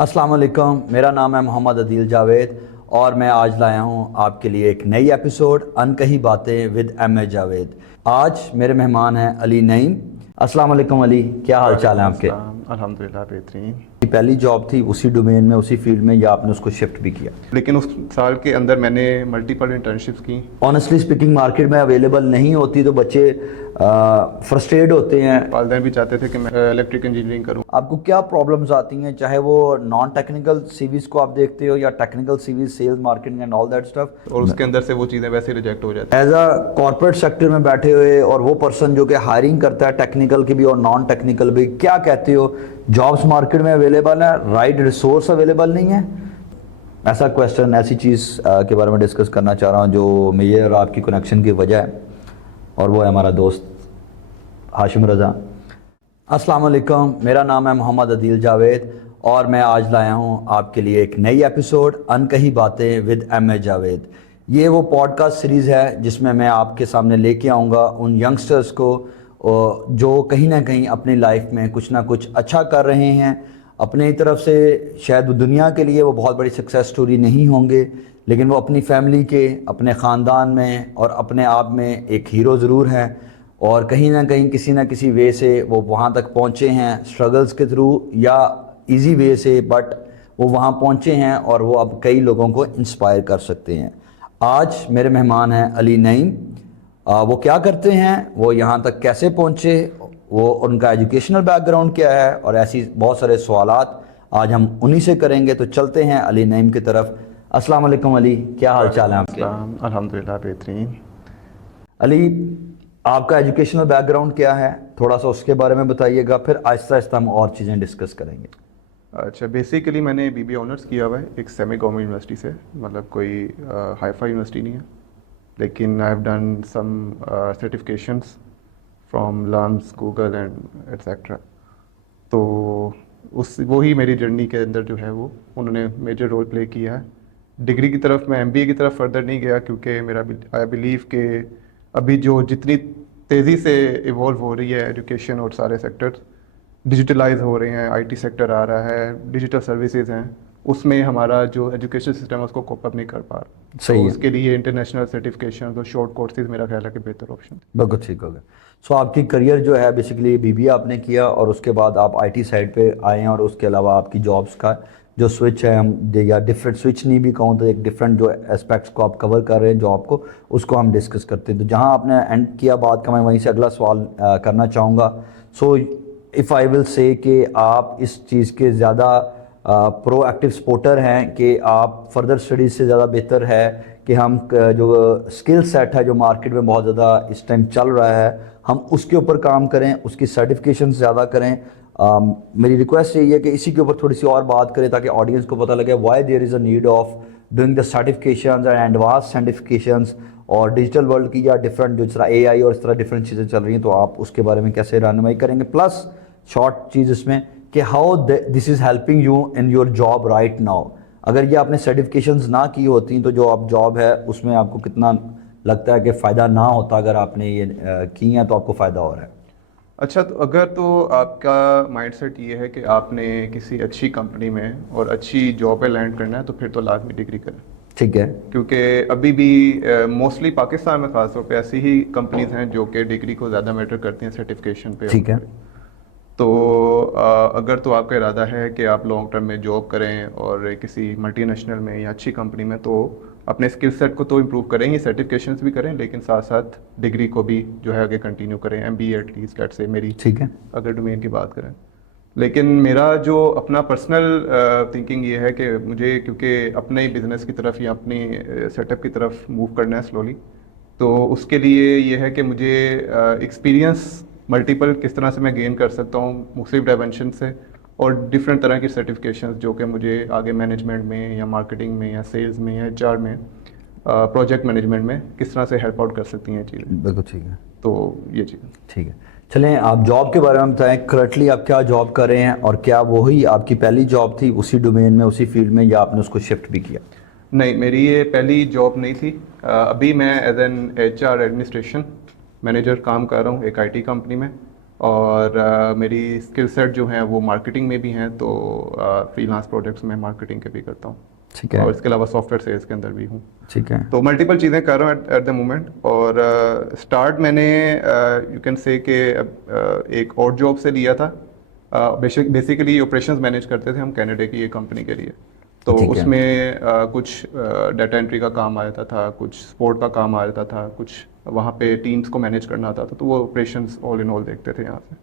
السلام علیکم، میرا نام ہے محمد عدیل جاوید اور میں آج لایا ہوں آپ کے لیے ایک نئی ایپیسوڈ ان کہی باتیں ود ایم اے جاوید۔ آج میرے مہمان ہیں علی نعیم۔ السلام علیکم علی، کیا حال چال ہیں آپ کے؟ الحمدللہ بہترین۔ پہلی جاب تھی اسی ڈومین میں، اسی فیلڈ میں، یا آپ نے اس کو شفٹ بھی کیا؟ لیکن اس سال کے اندر میں نے ملٹیپل انٹرنشپس کی۔ آنیسٹلی اسپیکنگ مارکیٹ میں اویلیبل نہیں ہوتی تو بچے فرسٹریٹ ہوتے ہیں۔ والدین بھی چاہتے تھے کہ میں الیکٹرک انجینئرنگ کروں۔ آپ کو کیا پرابلمز آتی ہیں، چاہے وہ نان ٹیکنیکل سی ویز کو آپ دیکھتے ہو یا technical C Vs, sales, marketing and all that stuff, اور اس کے اندر سے وہ چیزیں ویسے ریجیکٹ ہو جاتی ہیں ایز اے کارپوریٹ سیکٹر میں بیٹھے ہوئے، اور وہ پرسن جو کہ ہائرنگ کرتا ہے ٹیکنیکل کی بھی اور نان ٹیکنیکل بھی، کیا کہتے ہو؟ جابس مارکیٹ میں اویلیبل ہے، رائٹ ریسورس اویلیبل نہیں ہے؟ ایسا کویسچن، ایسی چیز کے بارے میں ڈسکس کرنا چاہ رہا ہوں جو میرے اور آپ کی کنیکشن کی وجہ ہے، اور وہ ہے ہمارا دوست ہاشم رضا۔ السلام علیکم، میرا نام ہے محمد عدیل جاوید اور میں آج لایا ہوں آپ کے لیے ایک نئی ایپیسوڈ ان کہی باتیں ود ایم اے جاوید۔ یہ وہ پوڈ کاسٹ سیریز ہے جس میں آپ کے سامنے لے کے آؤں گا ان ینگسٹرز کو جو کہیں نہ کہیں اپنی لائف میں کچھ نہ کچھ اچھا کر رہے ہیں اپنی طرف سے۔ شاید دنیا کے لیے وہ بہت بڑی سکسیس سٹوری نہیں ہوں گے، لیکن وہ اپنی فیملی کے، اپنے خاندان میں اور اپنے آپ میں ایک ہیرو ضرور ہیں، اور کہیں نہ کہیں کسی نہ کسی وے سے وہ وہاں تک پہنچے ہیں، اسٹرگلز کے تھرو یا ایزی وے سے، بٹ وہ وہاں پہنچے ہیں اور وہ اب کئی لوگوں کو انسپائر کر سکتے ہیں۔ آج میرے مہمان ہیں علی نعیم۔ وہ کیا کرتے ہیں، وہ یہاں تک کیسے پہنچے، وہ ان کا ایجوکیشنل بیک گراؤنڈ کیا ہے، اور ایسی بہت سارے سوالات آج ہم انہی سے کریں گے۔ تو چلتے ہیں علی نعیم کی طرف۔ السلام علیکم علی، کیا حال چال ہے آپ کے؟ الحمدللہ بہترین۔ علی، آپ کا ایجوکیشنل بیک گراؤنڈ کیا ہے، تھوڑا سا اس کے بارے میں بتائیے گا، پھر آہستہ آہستہ ہم اور چیزیں ڈسکس کریں گے۔ اچھا، بیسیکلی میں نے بی بی اے آنرس کیا ہوا ہے ایک سیمی گورنمنٹ یونیورسٹی سے، مطلب کوئی ہائی فائی یونیورسٹی نہیں ہے، لیکن I have done some certifications from learns, Google and et cetera. تو وہی میری جرنی کے اندر جو ہے وہ انہوں نے میجر رول پلے کیا ہے۔ ڈگری کی طرف میں ایم بی اے کی طرف فردر نہیں گیا، کیونکہ میرا آئی بلیو کہ ابھی جو جتنی تیزی سے ایوالو ہو رہی ہے ایجوکیشن اور سارے سیکٹر ڈیجیٹلائز ہو رہے ہیں، آئی ٹی سیکٹر آ رہا ہے، ڈیجیٹل سروسز ہیں، اس میں ہمارا جو ایجوکیشن سسٹم ہے اس کو کوپ اپ نہیں کر پا رہا۔ صحیح ہے، اس کے لیے انٹرنیشنل سرٹیفکیشن اور شارٹ کورسز میرا خیال ہے کہ بہتر آپشن۔ بالکل ٹھیک ہو گیا۔ سو آپ کی کریئر جو ہے بیسیکلی بی بی اے آپ نے کیا، اور اس کے بعد آپ آئی ٹی سائڈ پہ آئے ہیں، اور اس کے علاوہ آپ کی جابس کا جو سوئچ ہے، ہم یا ڈفرینٹ سوئچ نہیں بھی کہوں تو ایک ڈفرینٹ جو اسپیکٹس کو آپ کور کر رہے ہیں جاب کو، اس کو ہم ڈسکس کرتے ہیں۔ تو جہاں آپ نے اینڈ کیا بات کا، میں وہیں سے اگلا سوال کرنا چاہوں گا۔ سو اف آئی ول سے کہ آپ اس چیز کے زیادہ پرو ایکٹیو سپورٹر ہیں کہ آپ فردر اسٹڈیز سے زیادہ بہتر ہے کہ ہم جو اسکل سیٹ ہے جو مارکیٹ میں بہت زیادہ اس ٹائم چل رہا ہے، ہم اس کے اوپر کام کریں، اس کی سرٹیفکیشن زیادہ کریں۔ میری ریکویسٹ یہی ہے کہ اسی کے اوپر تھوڑی سی اور بات کریں تاکہ آڈینس کو پتہ لگے why there is a need of doing the certifications and advance certifications, اور ڈیجیٹل ورلڈ کی یا ڈفرینٹ جو اس طرح اے آئی اور اس طرح ڈفرینٹ چیزیں چل رہی ہیں، تو آپ اس کے بارے میں کیسے رہنمائی کریں گے؟ پلس شارٹ چیز اس میں کہ how this is helping you in your job right now. اگر یہ آپ نے سرٹیفکیشنز نہ کی ہوتی تو جو آپ جاب ہے اس میں آپ کو کتنا لگتا ہے کہ فائدہ نہ ہوتا، اگر آپ نے یہ کی ہیں تو آپ کو فائدہ ہو رہا ہے؟ اچھا، تو اگر تو آپ کا مائنڈ سیٹ یہ ہے کہ آپ نے کسی اچھی کمپنی میں اور اچھی جاب پہ لینڈ کرنا ہے، تو پھر تو لازمی ڈگری کریں۔ ٹھیک ہے، کیونکہ ابھی بھی موسٹلی پاکستان میں خاص طور پہ ایسی ہی کمپنیز ہیں جو کہ ڈگری کو زیادہ میٹر کرتی ہیں سرٹیفکیشن پہ۔ ٹھیک ہے، تو اگر تو آپ کا ارادہ ہے کہ آپ لانگ ٹرم میں جاب کریں اور کسی ملٹی نیشنل میں یا اچھی کمپنی میں، تو اپنے اسکل سیٹ کو تو امپروو کریں ہی، سرٹیفکیشنز بھی کریں، لیکن ساتھ ساتھ ڈگری کو بھی جو ہے آگے کنٹینیو کریں، M B A at least late سے میری، ٹھیک ہے، اگر ڈومین کی بات کریں۔ لیکن میرا جو اپنا پرسنل تھنکنگ یہ ہے کہ مجھے کیونکہ اپنے ہی بزنس کی طرف یا اپنی سیٹ اپ کی طرف موو کرنا ہے سلولی، تو اس کے لیے یہ ہے کہ مجھے ایکسپیرینس ملٹیپل کس طرح سے میں گین کر سکتا ہوں مختلف ڈائمینشن سے، اور ڈفرینٹ طرح کی سرٹیفکیشنز جو کہ مجھے آگے مینجمنٹ میں یا مارکیٹنگ میں یا سیلز میں یا ایچ آر میں، پروجیکٹ مینجمنٹ میں کس طرح سے ہیلپ آؤٹ کر سکتی ہیں چیزیں۔ بالکل ٹھیک ہے، تو یہ چیز ٹھیک ہے۔ چلیں آپ جاب کے بارے میں بتائیں، کرنٹلی آپ کیا جاب کر رہے ہیں، اور کیا وہی آپ کی پہلی جاب تھی اسی ڈومین میں، اسی فیلڈ میں، یا آپ نے اس کو شفٹ بھی کیا؟ نہیں، میری یہ پہلی جاب نہیں تھی۔ ابھی میں as an H R administration manager کام کر رہا ہوں ایک آئی ٹی کمپنی میں، اور میری اسکل سیٹ جو ہیں وہ مارکیٹنگ میں بھی ہیں, تو فری لانس پروجیکٹس میں مارکیٹنگ کے بھی کرتا ہوں, ٹھیک ہے, اور اس کے علاوہ سافٹ ویئر سیلس کے اندر بھی ہوں. ٹھیک ہے, تو ملٹیپل چیزیں کر رہا ہوں ایٹ دا مومنٹ. اور اسٹارٹ میں نے یو کین سے کہ ایک اور جاب سے لیا تھا. بیسیکلی آپریشنز مینیج کرتے تھے ہم کینیڈا کی ایک کمپنی کے لیے. تو اس میں کچھ ڈیٹا انٹری کا کام آ جاتا تھا, کچھ سپورٹ کا کام آ جاتا تھا, کچھ وہاں پہ ٹیمز کو مینیج کرنا آتا تھا, تو وہ آپریشنز آل ان آل دیکھتے تھے یہاں سے.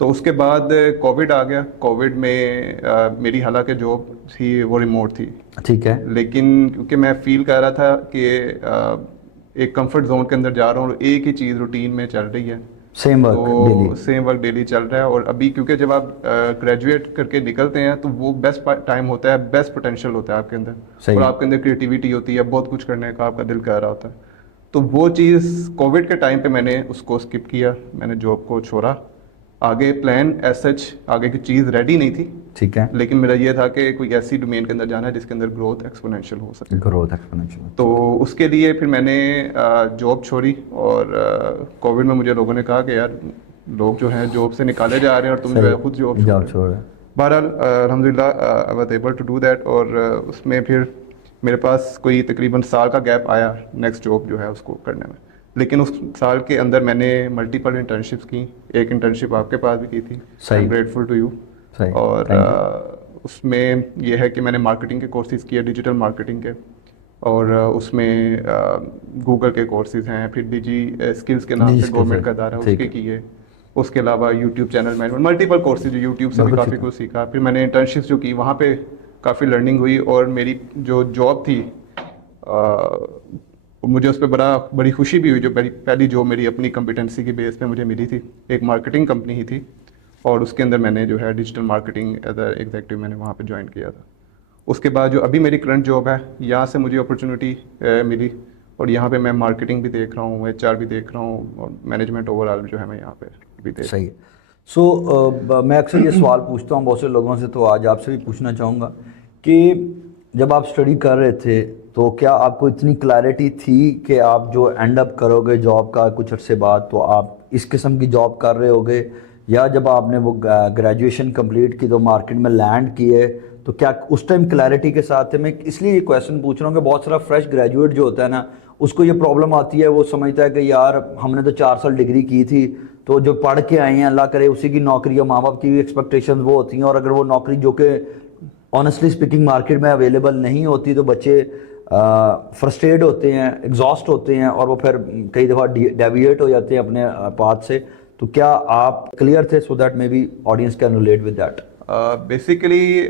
تو اس کے بعد کووڈ آ گیا. کووڈ میں میری حالانکہ جاب تھی وہ ریموٹ تھی, ٹھیک ہے, لیکن کیونکہ میں فیل کر رہا تھا کہ ایک کمفرٹ زون کے اندر جا رہا ہوں اور ایک ہی چیز روٹین میں چل رہی ہے, same work same work daily چل رہا ہے. اور ابھی کیونکہ جب آپ گریجویٹ کر کے نکلتے ہیں تو وہ بیسٹ ٹائم ہوتا ہے, بیسٹ پوٹینشیل ہوتا ہے آپ کے اندر, اور آپ کے اندر کریٹیوٹی ہوتی ہے, بہت کچھ کرنے کا آپ کا دل کر رہا ہوتا ہے. تو وہ چیز کووڈ کے ٹائم پہ میں نے اس کو اسکپ کیا, میں نے جاب کو چھوڑا. آگے پلان ایز سچ آگے کی چیز ریڈی نہیں تھی, ٹھیک ہے, لیکن میرا یہ تھا کہ کوئی ایسی ڈومین کے اندر جانا ہے جس کے اندر گروتھ ایکسپونینشیل ہو سکے. Growth exponential. تو اس کے لیے پھر میں نے جاب چھوڑی, اور کووڈ میں مجھے لوگوں نے کہا کہ یار لوگ جو ہیں جاب سے نکالے جا رہے ہیں اور تم جو ہے خود جاب چھوڑ رہے ہیں. بہرحال الحمد للہ I was able to do that. اور اس میں پھر میرے پاس کوئی تقریباً سال کا گیپ آیا نیکسٹ جاب جو ہے اس کو کرنے میں, لیکن اس سال کے اندر میں نے ملٹیپل انٹرنشپس کی. ایک انٹرنشپ آپ کے پاس بھی کی تھی, I am grateful to you. اور اس میں یہ ہے کہ میں نے مارکیٹنگ کے کورسز کیے, ڈیجیٹل مارکیٹنگ کے, اور اس میں گوگل کے کورسز ہیں, پھر ڈیجی اسکلس کے نام سے گورنمنٹ کا ادارہ اس کے کیے. اس کے علاوہ YouTube channel management, multiple courses, YouTube سے بھی کافی کچھ سیکھا. پھر میں نے انٹرنشپس جو کی وہاں پہ کافی لرننگ ہوئی, اور میری جو جاب تھی مجھے اس پہ بڑی خوشی بھی ہوئی. جو پہلی جاب میری اپنی کمپیٹنسی کی بیس پہ مجھے ملی تھی, ایک مارکیٹنگ کمپنی ہی تھی, اور اس کے اندر میں نے جو ہے digital marketing as a executive میں نے وہاں پہ جوائن کیا تھا. اس کے بعد جو ابھی میری کرنٹ جاب ہے, یہاں سے مجھے اپرچونیٹی ملی, اور یہاں پہ میں مارکیٹنگ بھی دیکھ رہا ہوں, ایچ آر بھی دیکھ رہا ہوں, اور مینجمنٹ اوور آل جو ہے میں یہاں پہ بھی دیکھ. صحیح ہے. سو میں اکثر یہ سوال پوچھتا ہوں بہت سے لوگوں سے, تو آج آپ سے بھی پوچھنا چاہوں گا کہ جب آپ اسٹڈی کر رہے تھے تو کیا آپ کو اتنی کلیئرٹی تھی کہ آپ جو اینڈ اپ کرو گے جاب کا کچھ عرصے بعد تو آپ اس قسم کی جاب کر رہے ہوگے, یا جب آپ نے وہ گریجویشن کمپلیٹ کی تو مارکیٹ میں لینڈ کیے تو کیا اس ٹائم کلیئرٹی کے ساتھ تھے؟ میں اس لیے یہ کویشچن پوچھ رہا ہوں کہ بہت سارا فریش گریجویٹ جو ہوتا ہے نا, اس کو یہ پرابلم آتی ہے, وہ سمجھتا ہے کہ یار ہم نے تو 4 سال ڈگری کی تھی, تو جو پڑھ کے آئے ہیں اللہ کرے اسی کی نوکری, یا ماں باپ کی ایکسپیکٹیشنز وہ ہوتی ہیں, اور اگر وہ نوکری جو کہ آنیسٹلی اسپیکنگ مارکیٹ میں اویلیبل نہیں ہوتی تو بچے فرسٹریٹ ہوتے ہیں, ایگزاسٹ ہوتے ہیں, اور وہ پھر کئی دفعہ ڈیویٹ ہو جاتے ہیں اپنے پاتھ سے. تو کیا آپ کلیئر تھے so that may be audience can relate with that? Basically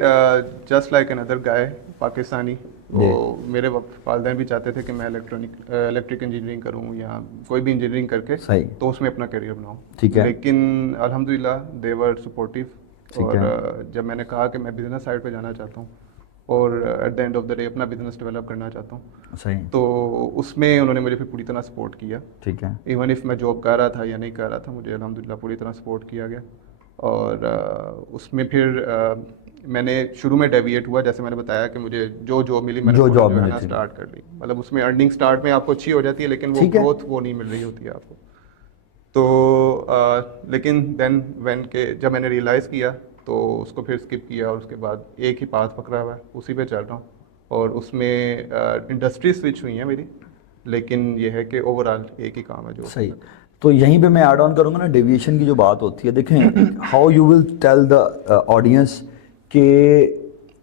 just like اندر گائے پاکستانی, وہ میرے والدین بھی چاہتے تھے کہ میں الیکٹرک انجینئرنگ کروں یا کوئی بھی انجینئرنگ کر کے تو اس میں اپنا کیریئر بناؤں. ٹھیک ہے, لیکن الحمدللہ دے ور سپورٹیو. اور جب میں نے کہا کہ میں بزنس سائڈ پہ جانا چاہتا ہوں اور at the end of the day اپنا بزنس ڈیولپ کرنا چاہتا ہوں, صحیح, تو اس میں انہوں نے مجھے پھر پوری طرح سپورٹ کیا. ٹھیک ہے, ایون اف میں جاب کر رہا تھا یا نہیں کر رہا تھا, مجھے الحمدللہ پوری طرح سپورٹ کیا گیا. اور اس میں پھر میں نے شروع میں ڈیویٹ ہوا, جیسے میں نے بتایا کہ مجھے جو جاب ملی میں نے اسٹارٹ کر لی. مطلب اس میں ارننگ اسٹارٹ میں آپ کو اچھی ہو جاتی ہے, لیکن وہ گروتھ وہ نہیں مل رہی ہوتی ہے آپ کو. تو لیکن دین وین کے جب میں نے ریئلائز کیا تو اس کو پھر اسکپ کیا, اور اس کے بعد ایک ہی پاتھ پکڑا ہوا ہے, اسی پہ چل رہا ہوں. اور اس میں انڈسٹری سوئچ ہوئی ہیں میری, لیکن یہ ہے کہ اوور آل ایک ہی کام ہے جو. صحیح. تو یہیں پہ میں ایڈ آن کروں گا نا, ڈیویشن کی جو بات ہوتی ہے, دیکھیں how you will tell the audience کہ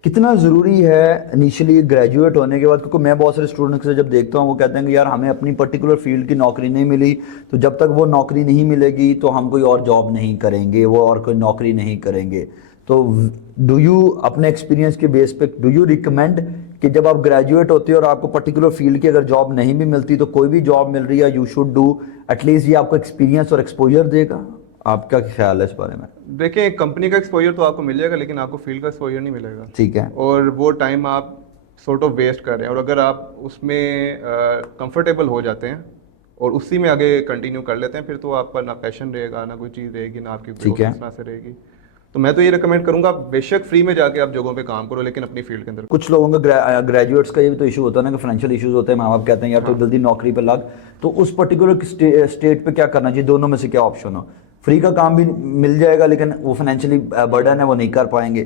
کتنا ضروری ہے انیشلی گریجویٹ ہونے کے بعد, کیونکہ میں بہت سارے اسٹوڈنٹس سے جب دیکھتا ہوں وہ کہتے ہیں کہ یار ہمیں اپنی پرٹیکولر فیلڈ کی نوکری نہیں ملی, تو جب تک وہ نوکری نہیں ملے گی تو ہم کوئی اور جاب نہیں کریں گے, وہ اور کوئی نوکری نہیں کریں گے. تو ڈو یو اپنے ایکسپیرینس کے بیس پہ ڈو یو ریکمینڈ کہ جب آپ گریجویٹ ہوتے ہیں اور آپ کو پرٹیکولر فیلڈ کی اگر جاب نہیں بھی ملتی تو کوئی بھی جاب مل رہی ہے you should do at least, یہ آپ کو ایکسپیرینس اور ایکسپوجر دے گا؟ آپ کا خیال ہے اس بارے میں؟ دیکھیں ایک کمپنی کا ایکسپوجر تو آپ کو مل جائے گا, لیکن آپ کو فیلڈ کا ایکسپوجر نہیں ملے گا. ٹھیک ہے, اور وہ ٹائم آپ سورٹ آف ویسٹ کر رہے ہیں. اور اگر آپ اس میں کمفرٹیبل ہو جاتے ہیں اور اسی میں آگے کنٹینیو کر لیتے ہیں, پھر تو آپ کا نہ پیشن رہے گا, نہ کوئی چیز رہے گی, نہ آپ کی پروفیشنل سے رہے گی. تو میں تو یہ ریکمینڈ کروں گا بے شک فری میں جا کے آپ جگہوں پہ کام کرو, لیکن اپنی فیلڈ کے اندر. کچھ لوگوں کا گریجویٹس کا یہ بھی تو ایشو ہوتا ہے نا کہ فائنینشیل ایشوز ہوتے ہیں, ماں باپ کہتے ہیں یار تو جلدی نوکری پہ لگ, تو اس پرٹیکولر اسٹیٹ پہ کیا کرنا چاہیے؟ دونوں میں سے کیا آپشن ہو, فری کا کام بھی مل جائے گا لیکن وہ فائنینشلی برڈن ہے, وہ نہیں کر پائیں گے.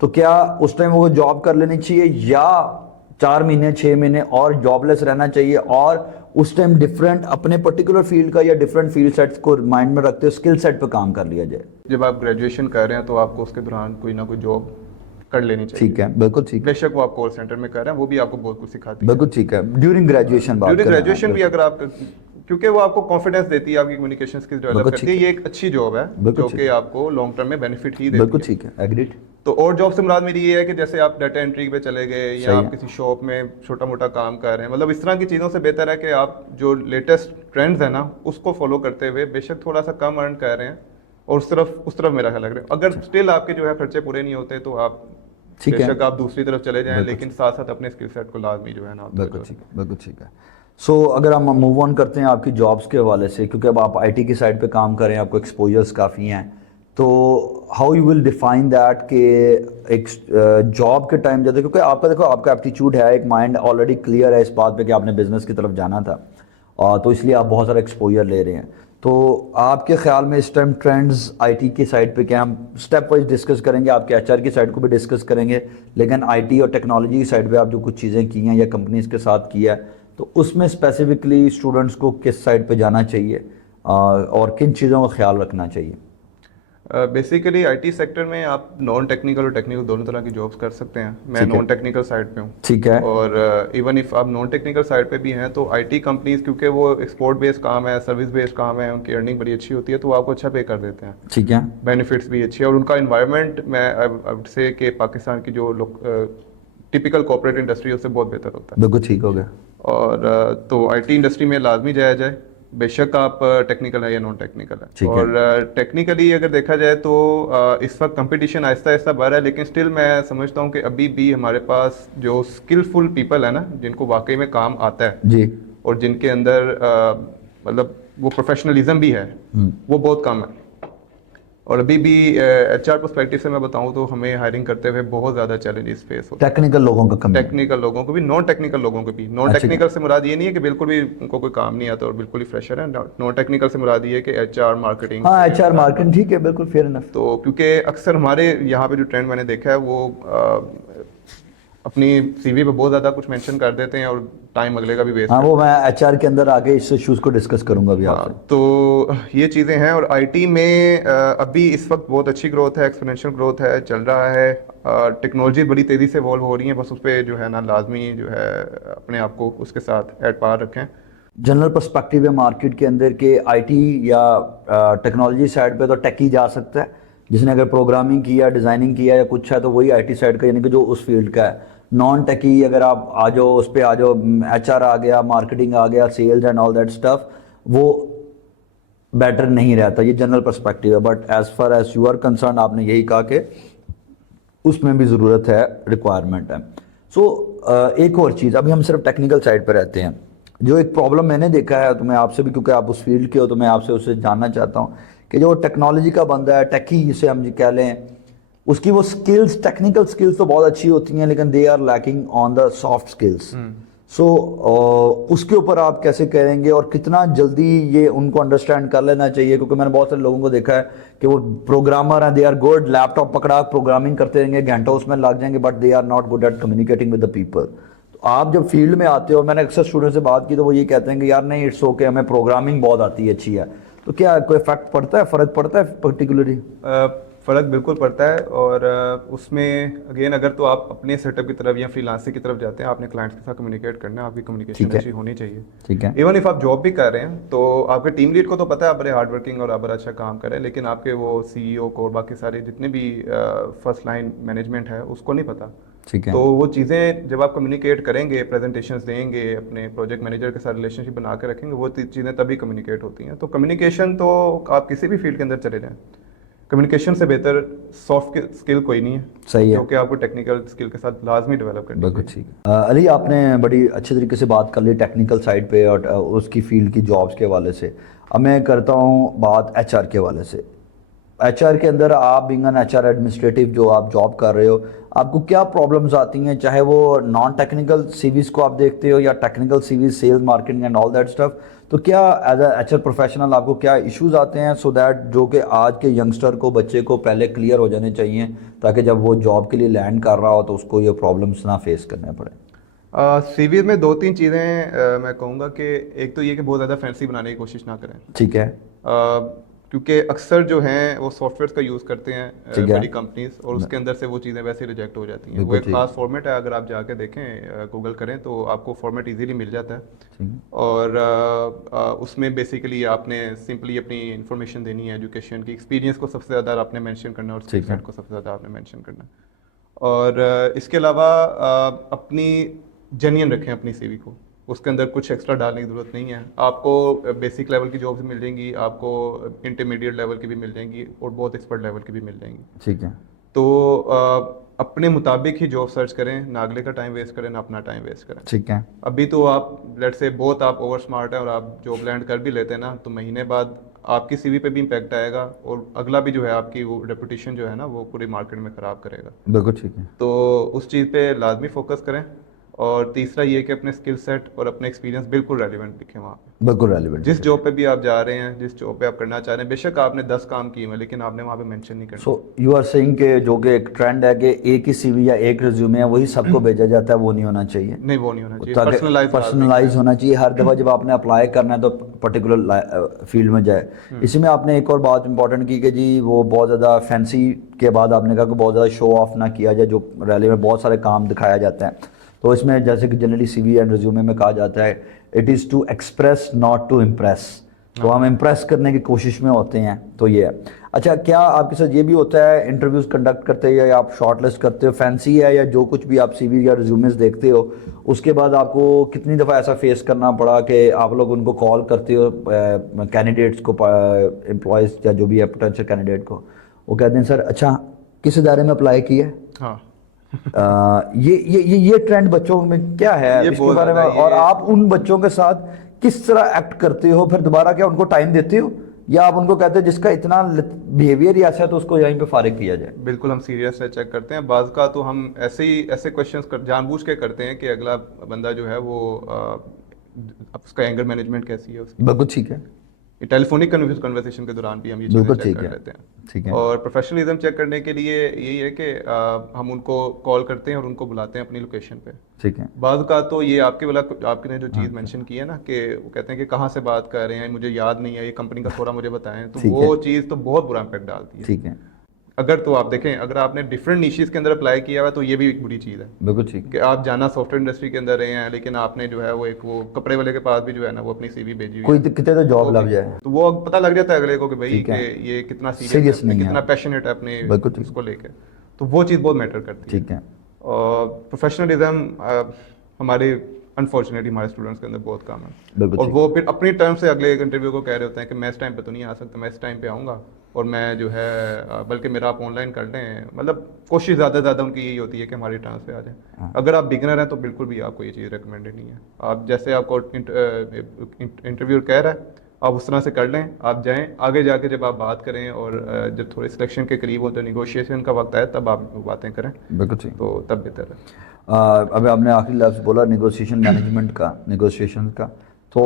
تو کیا اس ٹائم وہ جاب کر لینی چاہیے یا 4 مہینے 6 مہینے اور جاب لیس رہنا چاہیے, اور اس ٹائم ڈفرینٹ اپنے پرٹیکولر فیلڈ کا یا ڈفرینٹ فیلڈ سیٹس کو مائنڈ میں رکھتے ہوئے اسکل سیٹ پہ کام کر لیا جائے؟ جب آپ گریجویشن کر رہے ہیں تو آپ کو اس کے دوران کوئی نہ کوئی جاب کر لینی چاہیے. ٹھیک ہے, بالکل ٹھیک ہے. بے شک وہ آپ کال سینٹر میں کر رہے ہیں, وہ بھی آپ کو بہت کچھ سکھاتی ہے. بالکل ٹھیک ہے. ڈیورنگ گریجویشن بات ڈیورنگ گریجویشن بھی اگر آپ, کیونکہ وہ آپ کو کانفیڈنس دیتی ہے, آپ کی کمیونیکیشن اسکلز ڈیولپ کرتی ہے. یہ ایک اچھی جاب ہے جو کہ آپ کو لانگ ٹرم میں بینیفٹ ہی دیتی ہے. بالکل ٹھیک ہے, ایگریڈ. تو اور جاب سے مراد میری یہ ہے کہ جیسے آپ ڈیٹا انٹری پہ چلے گئے یا آپ کسی شاپ میں چھوٹا موٹا کام کر رہے ہیں, مطلب اس طرح کی چیزوں سے بہتر ہے کہ آپ جو لیٹسٹ ٹرینڈز ہیں نا اس کو فالو کرتے ہوئے بے شک تھوڑا سا کم ارن کر رہے ہیں اور اس طرف میرا خیال لگ رہا ہے. اگر اسٹل آپ کے جو ہے خرچے پورے نہیں ہوتے تو آپ بے شک آپ دوسری طرف چلے جائیں, لیکن ساتھ ساتھ اپنے اسکل سیٹ کو لازمی جو ہے نا. بالکل ٹھیک ہے, بالکل ٹھیک ہے. سو اگر ہم موو آن کرتے ہیں آپ کی جابس کے حوالے سے, کیونکہ اب آپ آئی ٹی کی سائڈ پہ کام کریں, آپ کو ایکسپوجرس کافی ہیں, تو how you will define that کہ ایک جاب کے ٹائم جاتے, کیونکہ آپ کا دیکھو آپ کا ایپٹیچیوڈ ہے, ایک مائنڈ آلریڈی کلیئر ہے اس بات پہ کہ آپ نے بزنس کی طرف جانا تھا, تو اس لیے آپ بہت سارا ایکسپوجر لے رہے ہیں. تو آپ کے خیال میں اس ٹائم ٹرینڈز آئی ٹی کی سائڈ پہ کیا, ہم اسٹیپ وائز ڈسکس کریں گے, آپ کے ایچ آر کی سائڈ کو بھی ڈسکس کریں گے, لیکن آئی ٹی اور ٹیکنالوجی کی سائڈ پہ آپ جو کچھ چیزیں کی ہیں یا کمپنیز کے ساتھ کیا ہے, تو اس میں اسپیسیفکلی اسٹوڈنٹس کو کس سائڈ پہ جانا چاہیے اور کن چیزوں کا خیال رکھنا چاہیے؟ بیسیکلی آئی ٹی سیکٹر میں آپ نان ٹیکنیکل اور ٹیکنیکل دونوں طرح کی جابس کر سکتے ہیں. میں نان ٹیکنیکل سائڈ پہ ہوں. ٹھیک ہے. اور ایون اف آپ نان ٹیکنیکل سائڈ پہ بھی ہیں تو آئی ٹی کمپنیز کیونکہ وہ ایکسپورٹ بیسڈ کام ہے, سروس بیسڈ کام ہے, ان کی ارننگ بڑی اچھی ہوتی ہے, تو وہ آپ کو اچھا پے کر دیتے ہیں. ٹھیک ہے. بینیفٹس بھی اچھے, اور ان کا انوائرمنٹ میں وڈ سے کہ پاکستان کی جو ٹپیکل کارپوریٹ انڈسٹری ہے اس سے بہت بہتر ہوتا ہے. بالکل ٹھیک ہو گیا. اور تو آئی ٹی انڈسٹری میں لازمی جایا جائے, بے شک آپ ٹیکنیکل ہے یا نان ٹیکنیکل ہے. اور ٹیکنیکلی اگر دیکھا جائے تو اس وقت کمپٹیشن آہستہ آہستہ بڑھ رہا ہے, لیکن اسٹل میں سمجھتا ہوں کہ ابھی بھی ہمارے پاس جو اسکلفل پیپل ہے نا, جن کو واقعی میں کام آتا ہے جی, اور جن کے اندر مطلب وہ پروفیشنلزم بھی ہے, وہ بہت کم ہے. اور ابھی بھی ایچ آر پرسپیکٹو سے میں بتاؤں تو ہمیں ہائرنگ کرتے ہوئے بہت زیادہ چیلنجز فیس ہوتے ہیں. ٹیکنیکل لوگوں کا کمی, ٹیکنیکل لوگوں کو بھی, نان ٹیکنیکل لوگوں کو بھی. نان ٹیکنیکل سے مراد یہ نہیں ہے کہ بالکل بھی ان کو کوئی کام نہیں آتا اور بالکل ہی فریشر ہے. نان ٹیکنیکل سے مراد یہ ہے کہ ایچ آر مارکیٹنگ. ہاں ایچ آر مارکیٹنگ, ٹھیک ہے, بالکل فیئر انف. تو کیونکہ اکثر ہمارے یہاں پہ جو ٹرینڈ میں نے دیکھا ہے وہ اپنی سی وی پہ بہت زیادہ کچھ مینشن کر دیتے ہیں اور ٹائم اگلے کا بھی ویسٹ. ہاں وہ میں ایچ آر کے اندر آگے اس ایشوز کو ڈسکس کروں گا ابھی آپ سے. تو یہ چیزیں ہیں. اور آئی ٹی میں ابھی اس وقت بہت اچھی گروتھ ہے, ایکسپونینشیل گروتھ ہے, چل رہا ہے. ٹیکنالوجی بڑی تیزی سے ایوالو ہو رہی ہیں, بس اس پہ جو ہے نا لازمی جو ہے اپنے آپ کو اس کے ساتھ ایٹ پار رکھیں. جنرل پرسپیکٹیو ہے مارکیٹ کے اندر کہ آئی ٹی یا ٹیکنالوجی سائڈ پہ تو ٹیکی جا سکتا ہے, جس نے اگر پروگرامنگ کیا, ڈیزائننگ کیا یا کچھ ہے تو وہی آئی ٹی سائڈ کا, یعنی کہ جو اس فیلڈ کا ہے. نان ٹیکی اگر آپ آ جاؤ اس پہ آ جاؤ, ایچ آر آ گیا, مارکیٹنگ آ گیا, sales and all that stuff, وہ بیٹر نہیں رہتا. یہ جنرل پرسپیکٹیو ہے, but as far as you are concern آپ نے یہی کہا کہ اس میں بھی ضرورت ہے, ریکوائرمنٹ ہے. سو ایک اور چیز, ابھی ہم صرف ٹیکنیکل سائڈ پہ رہتے ہیں. جو ایک پرابلم میں نے دیکھا ہے, تو میں آپ سے بھی, کیونکہ آپ اس فیلڈ کے ہو تو میں آپ سے اسے جاننا چاہتا ہوں کہ جو ٹیکنالوجی کا بندہ ہے, ٹیکی جسے ہم کہہ لیں, اس کی وہ سکلز, ٹیکنیکل سکلز تو بہت اچھی ہوتی ہیں, لیکن they are lacking on the soft skills. So اس کے اوپر آپ کیسے کریں گے اور کتنا جلدی یہ ان کو انڈرسٹینڈ کر لینا چاہیے؟ کیونکہ میں نے بہت سارے لوگوں کو دیکھا ہے کہ وہ پروگرامر ہیں, دے آر گڈ, لیپ ٹاپ پکڑا پروگرامنگ کرتے رہیں گے, گھنٹوں اس میں لگ جائیں گے, but they are not good at communicating with the people. تو آپ جب فیلڈ میں آتے ہو, میں نے اکثر اسٹوڈنٹ سے بات کی تو وہ یہ کہتے ہیں کہ یار نہیں, اٹس اوکے, ہمیں پروگرامنگ بہت آتی ہے, اچھی ہے. تو کیا کوئی افیکٹ پڑتا ہے, فرق پڑتا ہے پرٹیکولرلی؟ فرق بالکل پڑتا ہے. اور اس میں اگین اگر تو آپ اپنے سیٹ اپ کی طرف یا فری لانسنگ کی طرف جاتے ہیں, آپ نے کلائنٹس کے ساتھ کمیونیکیٹ کرنا ہے, آپ کی کمیونیکیشن اچھی ہونی چاہیے. ٹھیک ہے. ایون اف آپ جاب بھی کر رہے ہیں تو آپ کے ٹیم لیڈ کو تو پتہ ہے آپ بڑے ہارڈ ورکنگ اور آپ بڑا اچھا کام کر رہے ہیں, لیکن آپ کے وہ سی ای او کو اور باقی سارے جتنے بھی فرسٹ لائن مینجمنٹ ہے اس کو نہیں پتہ. تو وہ چیزیں جب آپ کمیونیکیٹ کریں گے, پریزنٹیشنز دیں گے, اپنے پروجیکٹ مینیجر کے ساتھ ریلیشن شپ بنا کے رکھیں گے, وہ چیزیں تبھی کمیونیکیٹ ہوتی ہیں. تو کمیونیکیشن تو آپ کسی بھی فیلڈ کے اندر چلے جائیں, کمیونیکیشن سے بہتر سافٹ اسکل کوئی نہیں ہے. صحیح ہے, کیونکہ آپ کو ٹیکنیکل اسکل کے ساتھ لازمی ڈیولپ کرنی ہے. بالکل ٹھیک. علی, آپ نے بڑی اچھے طریقے سے بات کر لی ٹیکنیکل سائڈ پہ اور اس کی فیلڈ کی جابس کے حوالے سے. اب میں کرتا ہوں بات ایچ آر کے حوالے سے. ایچ آر کے اندر آپ being an H R administrative جو آپ جاب کر رہے ہو, آپ کو کیا پرابلمز آتی ہیں, چاہے وہ نان ٹیکنیکل سی ویز کو آپ دیکھتے ہو یا technical C Vs, sales, marketing and all that stuff, تو کیا as a H R professional آپ کو کیا ایشوز آتے ہیں سو دیٹ جو کہ آج کے ینگسٹر کو, بچے کو پہلے کلیئر ہو جانے چاہیے تاکہ جب وہ جاب کے لیے لینڈ کر رہا ہو تو اس کو یہ پرابلمس نہ فیس کرنے پڑے؟ سی وی میں 2-3 چیزیں میں کہوں گا کہ ایک تو یہ کہ بہت زیادہ فینسی بنانے کی کوشش نہ کریں. ٹھیک ہے. کیونکہ اکثر جو ہیں وہ سافٹ ویئرس کا یوز کرتے ہیں بڑی کمپنیز, اور اس کے اندر سے وہ چیزیں ویسے ریجیکٹ ہو جاتی ہیں. وہ ایک خاص فارمیٹ ہے, اگر آپ جا کے دیکھیں گوگل کریں تو آپ کو فارمیٹ ایزیلی مل جاتا ہے, اور اس میں بیسیکلی آپ نے سمپلی اپنی انفارمیشن دینی ہے, ایجوکیشن کی, ایکسپیرینس کو سب سے زیادہ آپ نے مینشن کرنا ہے, اور اسکل سیٹ کو سب سے زیادہ آپ نے مینشن کرنا ہے. اور اس کے علاوہ اپنی جینین رکھیں اپنی سی وی کو, اس کے اندر کچھ ایکسٹرا ڈالنے کی ضرورت نہیں ہے. آپ کو بیسک لیول کی جابس مل جائیں گی, آپ کو انٹرمیڈیٹ لیول کی بھی مل جائیں گی, اور بہت ایکسپرٹ لیول کی بھی مل جائیں گی. ٹھیک ہے. تو اپنے مطابق ہی جاب سرچ کریں, نہ اگلے کا ٹائم ویسٹ کریں, نہ اپنا ٹائم ویسٹ کریں. ٹھیک ہے. ابھی تو آپ لیٹ سے بہت آپ اوور اسمارٹ ہیں اور آپ جاب لینڈ کر بھی لیتے ہیں نا, تو مہینے بعد آپ کی سی وی پہ بھی امپیکٹ آئے گا, اور اگلا بھی جو ہے آپ کی وہ ریپوٹیشن جو ہے نا وہ پوری مارکیٹ میں خراب کرے گا. بالکل ٹھیک ہے. تو اس چیز پہ لازمی فوکس کریں. اور تیسرا یہ کہ اپنے اسکل سیٹ اور اپنے ایکسپیرینس بالکل ریلیونٹ لکھیں وہاں پہ. بالکل ریلیونٹ. جس جاب پہ بھی آپ جا رہے ہیں, جس جاب پہ آپ کرنا چاہ رہے ہیں, بے شک آپ نے 10 کام کیے ہیں لیکن آپ نے وہاں پہ مینشن نہیں کرنا. سو یو آر سیئنگ کہ جو کہ ایک ٹرینڈ ہے کہ ایک ہی سی وی یا ایک ریزیومے ہے وہی سب کو بھیجا جاتا ہے, وہ نہیں ہونا چاہیے. نہیں, وہ نہیں ہونا چاہیے. پرسنلائز ہونا چاہیے. ہر دفعہ جب آپ نے اپلائی کرنا ہے تو پرٹیکولر فیلڈ میں جائے. اسی میں آپ نے ایک اور بات امپورٹنٹ کی کہ جی وہ بہت زیادہ فینسی کے بعد آپ نے کہا کہ بہت زیادہ شو آف نہ کیا جائے, جو ریلی میں بہت سارے کام دکھایا جاتا ہے. تو اس میں جیسے کہ generally C V and resume میں کہا جاتا ہے it is to express not to impress. تو ہم امپریس کرنے کی کوشش میں ہوتے ہیں, تو یہ ہے. اچھا, کیا آپ کے ساتھ یہ بھی ہوتا ہے انٹرویوز کنڈکٹ کرتے ہیں یا آپ شارٹ لسٹ کرتے ہو, فینسی ہے یا جو کچھ بھی آپ سی وی یا ریزیومز دیکھتے ہو, اس کے بعد آپ کو کتنی دفعہ ایسا فیس کرنا پڑا کہ آپ لوگ ان کو کال کرتے ہو کینڈیڈیٹس کو, امپلائز یا جو بھی ہے پوٹینشیل کینڈیڈیٹ کو, وہ کہتے ہیں سر اچھا کس ادارے میں اپلائی کیا ہے؟ ہاں, یہ ٹرینڈ بچوں میں کیا ہے اس کے بارے میں, اور آپ ان بچوں کے ساتھ کس طرح ایکٹ کرتے ہو پھر دوبارہ؟ کیا ان کو ٹائم دیتے ہو یا آپ ان کو کہتے ہیں جس کا اتنا بیہیویئر ہی ایسا ہے تو اس کو یہیں پہ فارغ کیا جائے؟ بالکل ہم سیریس سے چیک کرتے ہیں. بعض کا تو ہم ایسے کویشچنس جان بوجھ کے کرتے ہیں کہ اگلا بندہ جو ہے وہ اس کا اینگر مینجمنٹ کیسی ہے اس کی. بالکل ٹھیک ہے. ٹیلی فونک کنورسیشن کے دوران بھی ہم یہ چیزیں چیک کر لیتے ہیں. ٹھیک ہے. اور پروفیشنلزم چیک کرنے کے لیے یہی ہے کہ ہم ان کو کال کرتے ہیں اور ان کو بلاتے ہیں اپنی لوکیشن پہ. ٹھیک ہے. بعض کا تو یہ آپ نے جو چیز مینشن کی ہے نا کہ وہ کہتے ہیں کہ کہاں سے بات کر رہے ہیں, مجھے یاد نہیں ہے, یہ کمپنی کا تھوڑا مجھے بتائیں, تو وہ چیز تو بہت برا امپیکٹ ڈالتی ہے. ٹھیک ہے. اگر تو آپ دیکھیں, اگر آپ نے ڈفرینٹ نیشز کے اندر اپلائی کیا ہوا تو یہ بھی ایک بری چیز ہے. بالکل ٹھیک کہ آپ جانا سافٹ ویئر انڈسٹری کے اندر رہے ہیں لیکن آپ نے جو ہے وہ ایک وہ کپڑے والے کے پاس بھی جو ہے نا وہ اپنی سی وی بھیجی ہوئی, کوئی کتنے تو جاب لگ جائے تو وہ پتہ لگ جاتا ہے اگلے کو کہ بھائی کہ یہ کتنا سیریس ہے, کتنا پیشنیٹ ہے اپنے اس کو لے کے. تو وہ چیز بہت میٹر کرتی ہے. ٹھیک ہے. اور پروفیشنلزم ہمارے انفارچونیٹلی ہمارے اسٹوڈنٹس کے اندر بہت کم ہے, اور وہ پھر اپنی ٹرم سے اگلے انٹرویو کو کہہ رہے ہوتے ہیں کہ میں اس ٹائم پہ تو نہیں آ سکتا, میں اس ٹائم پہ آؤں گا, اور میں جو ہے بلکہ میرا آپ آن لائن کر لیں. مطلب کوشش زیادہ ان کی یہی ہوتی ہے کہ ہماری ٹرانس پہ آ جائیں. اگر آپ بگنر ہیں تو بالکل بھی آپ کو یہ چیز ریکمینڈڈ نہیں ہے. آپ جیسے آپ کو انٹرویو کہہ رہا ہے آپ اس طرح سے کر لیں, آپ جائیں, آگے جا کے جب آپ بات کریں اور جب تھوڑے سلیکشن کے قریب ہو تو نیگوشیشن کا وقت آئے تب آپ باتیں کریں. بالکل تو تب بہتر ہے. ابھی آپ نے آخری لفظ بولا نیگوشیشن مینجمنٹ کا, نیگوشیشن کا, تو